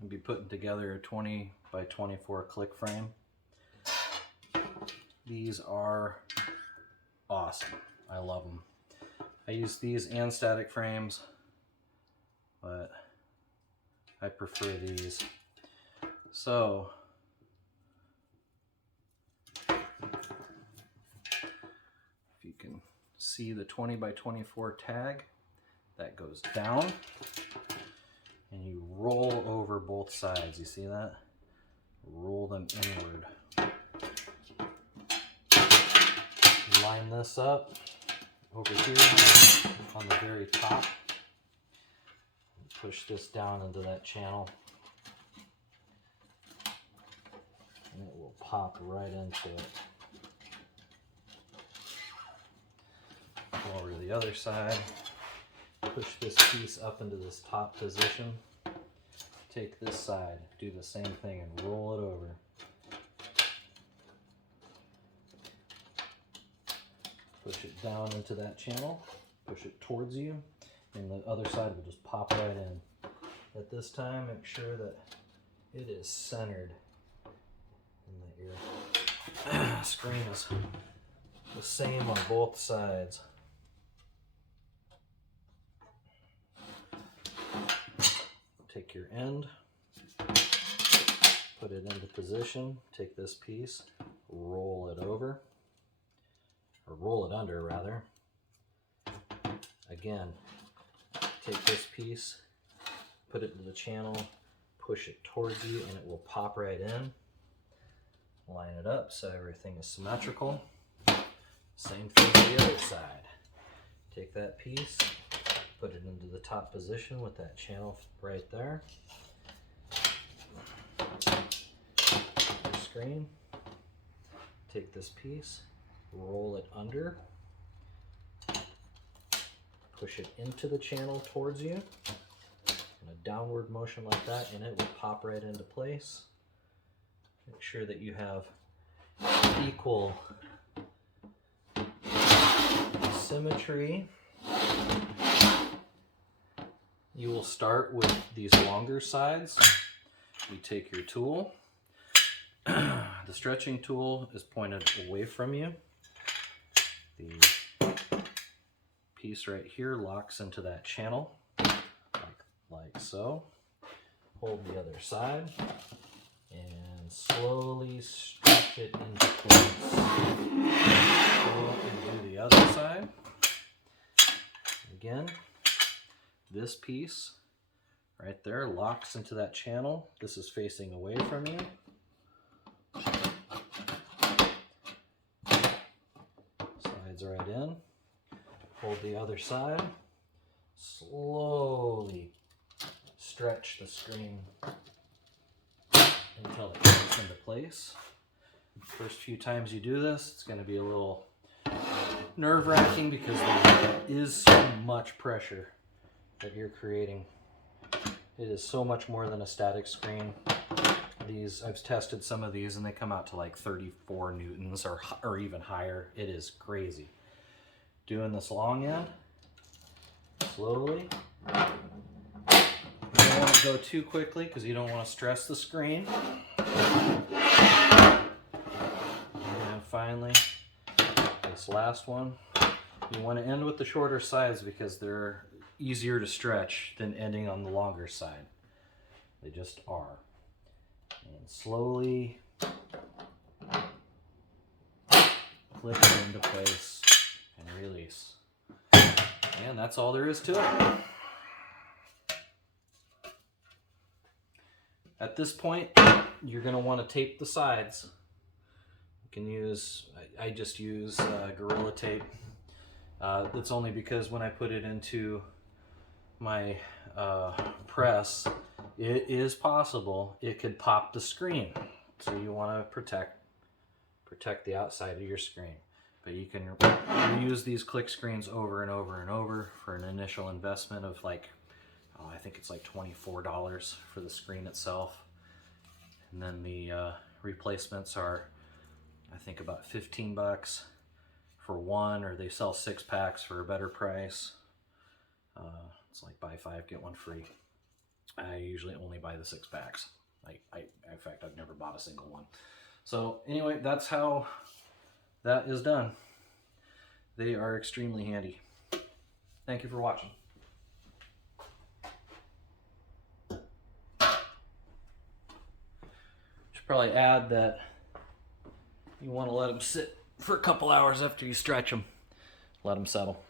I'll be putting together a 20 by 24 click frame. These are awesome. I love them. I use these and static frames, but I prefer these. So if you can see the 20 by 24 tag, that goes down and you roll over both sides. You see that? Roll them inward. Line this up over here on the very top. Push this down into that channel and it will pop right into it. Go over to the other side. Push this piece up into this top position. Take this side, do the same thing and roll it over. Push it down into that channel, push it towards you, and the other side will just pop right in. At this time, make sure that it is centered and that your screen is the same on both sides. Take your end, put it into position, take this piece, roll it over, or roll it under rather. Again, take this piece, put it into the channel, push it towards you and it will pop right in. Line it up so everything is symmetrical. Same thing to the other side. Take that piece, put it into the top position with that channel right there. Your screen, take this piece, roll it under, push it into the channel towards you in a downward motion like that, and it will pop right into place. Make sure that you have equal symmetry. You will start with these longer sides. You take your tool. The stretching tool is pointed away from you. The piece right here locks into that channel, like so. Hold the other side and slowly stretch it into place. Go up and do the other side. Again, this piece right there locks into that channel. This is facing away from you. Slides right in. Hold the other side. Slowly stretch the screen until it gets into place. First few times you do this, it's going to be a little nerve-wracking because there is so much pressure that you're creating. It is so much more than a static screen. These, I've tested some of these and they come out to like 34 newtons or even higher. It is crazy. Doing this long end, slowly. You don't want to go too quickly because you don't want to stress the screen. And finally, this last one. You want to end with the shorter sides because they're easier to stretch than ending on the longer side. They just are. And slowly click it into place and release. And that's all there is to it. At this point, you're going to want to tape the sides. You can use, I just use Gorilla Tape. That's only because when I put it into my press, it is possible it could pop the screen. So you want to protect the outside of your screen. But you can use these click screens over and over and over for an initial investment of like, I think it's like $24 for the screen itself. And then the replacements are, I think, about 15 bucks for one, or they sell 6 packs for a better price. It's like buy 5, get 1 free. I usually only buy the 6-packs. In fact, I've never bought a single one. So anyway, that's how that is done. They are extremely handy. Thank you for watching. Should probably add that you want to let them sit for a couple hours after you stretch them. Let them settle.